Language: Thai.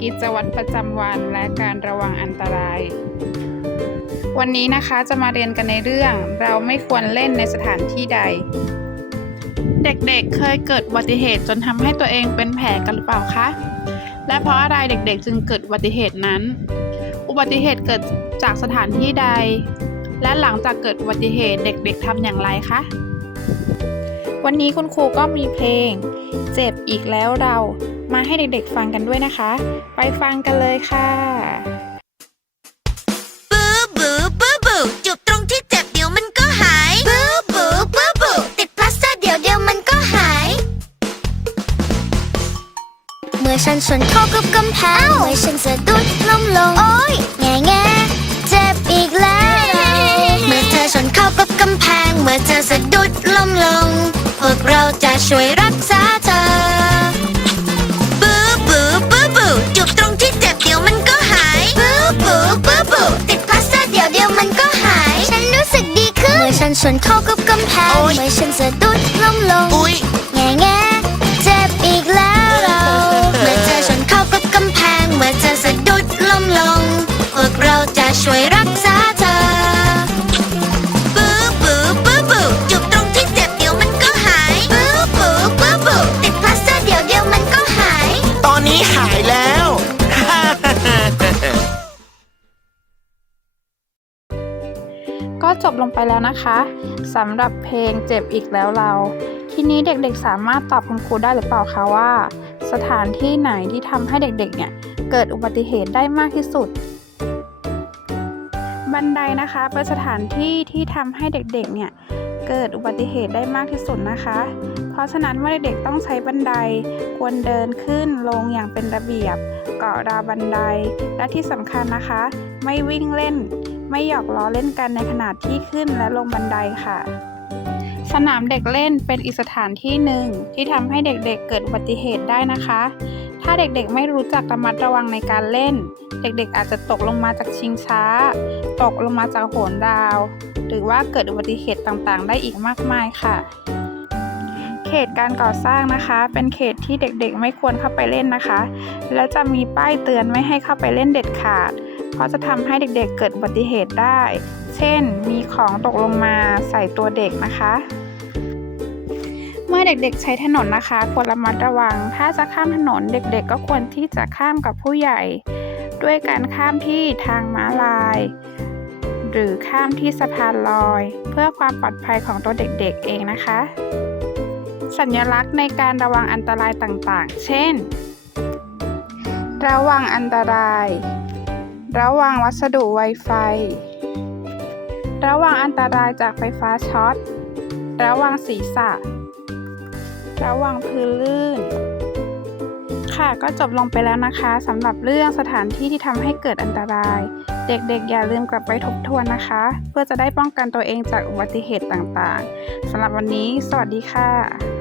กิจวันและการระวังอันตราย วันนี้นะคะจะมาเรียนกันในเรื่อง เราไม่ควรเล่นในสถานที่ใด เด็กๆเคยเกิดอุบัติเหตุจนทำให้ตัวเองเป็นแผลกันหรือเปล่าคะ และเพราะอะไรเด็กๆ จึงเกิดอุบัติเหตุนั้น อุบัติเหตุเกิดจากสถานที่ใด และหลังจากเกิดอุบัติเหตุเด็กๆทำอย่างไรคะวันนี้คุณครูก็มีเพลง เจ็บอีกแล้วเรา มาให้เด็กๆฟังกันด้วยนะคะ ไปฟังกันเลยค่ะบูบูบูบูจุบตรงที่เจ็บเดี๋ยวมันก็หายบูบูบูบูติดพลาสเตอร์เดี๋ยวเดียวมันก็หาย เมื่อฉันชนเข้ากับกำแพงเมื่อฉันสะดุดล้มลงโอ้ยแง่แง่เจ็บอีกแล้ว เมื่อเธอชนเข้ากับกำแพง เมื่อเธอสะดุดล้มลง พวกเราจะช่วย จุบตรงที่เจ็บเดี๋ยวมันก็หายบูบูบูบูติดพลาสเตอร์เดี๋ยวเดียวมันก็หาย ฉันรู้สึกดีขึ้น เมื่อฉันชนเข้ากับกำแพง เมื่อฉันสะดุดล้มลงอุ๊ยแง่แง่ ก็จบลงไปแล้วนะคะสำหรับเพลงเจ็บอีกแล้วเรา ทีนี้เด็กๆสามารถตอบคุณครูได้หรือเปล่าคะว่า สถานที่ไหนที่ทำให้เด็กๆเนี่ยเกิดอุบัติเหตุได้มากที่สุด บันไดนะคะเป็นสถานที่ที่ทำให้เด็กๆเนี่ย เกิดอุบัติเหตุได้มากที่สุดนะคะ เพราะฉะนั้นเมื่อเด็กๆต้องใช้บันไดควรเดินขึ้นลงอย่างเป็นระเบียบ เกาะราวบันได และที่สำคัญนะคะ ไม่วิ่งเล่น ไม่หยอกล้อเล่นกันในขณะที่ขึ้นและลงบันไดค่ะ สนามเด็กเล่นเป็นอีกสถานที่หนึ่งที่ทำให้เด็กๆเเกิดอุบัติเหตุได้นะคะ ถ้าเด็กๆไม่รู้จักระมัดระวังในการเล่น เด็กๆอาจจะตกลงมาจากชิงช้า ตกลงมาจากโหนดาว หรือว่าเกิดอุบัติเหตุต่างๆ ได้อีกมากมายค่ะ เขตการก่อสร้างนะคะ เป็นเขตที่เด็กๆ ไม่ควรเข้าไปเล่นนะคะ และจะมีป้ายเตือนไม่ให้เข้าไปเล่นเด็ดขาด เพราะจะทำให้เด็กๆ เกิดอุบัติเหตุได้ เช่น มีของตกลงมาใส่ตัวเด็กนะคะเมื่อเด็กๆใช้ถนนนะคะควรระมัดระวัง ถ้าจะข้ามถนนเด็กๆ ก็ควรที่จะข้ามกับผู้ใหญ่ ด้วยการข้ามที่ทางม้าลาย หรือข้ามที่สะพานลอย เพื่อความปลอดภัยของตัวเด็กๆเองนะคะ สัญลักษณ์ในการระวังอันตรายต่างๆ เช่น ระวังอันตราย ระวังวัสดุไวไฟ ระวังอันตรายจากไฟฟ้าช็อต ระวังศีรษะ ระวังพื้นลื่น ค่ะ ก็จบลงไปแล้วนะคะสำหรับเรื่องสถานที่ที่ทำให้เกิดอันตราย เด็กๆ อย่าลืมกลับไปทบทวนนะคะ เพื่อจะได้ป้องกันตัวเองจากอุบัติเหตุต่างๆสำหรับวันนี้ สวัสดีค่ะ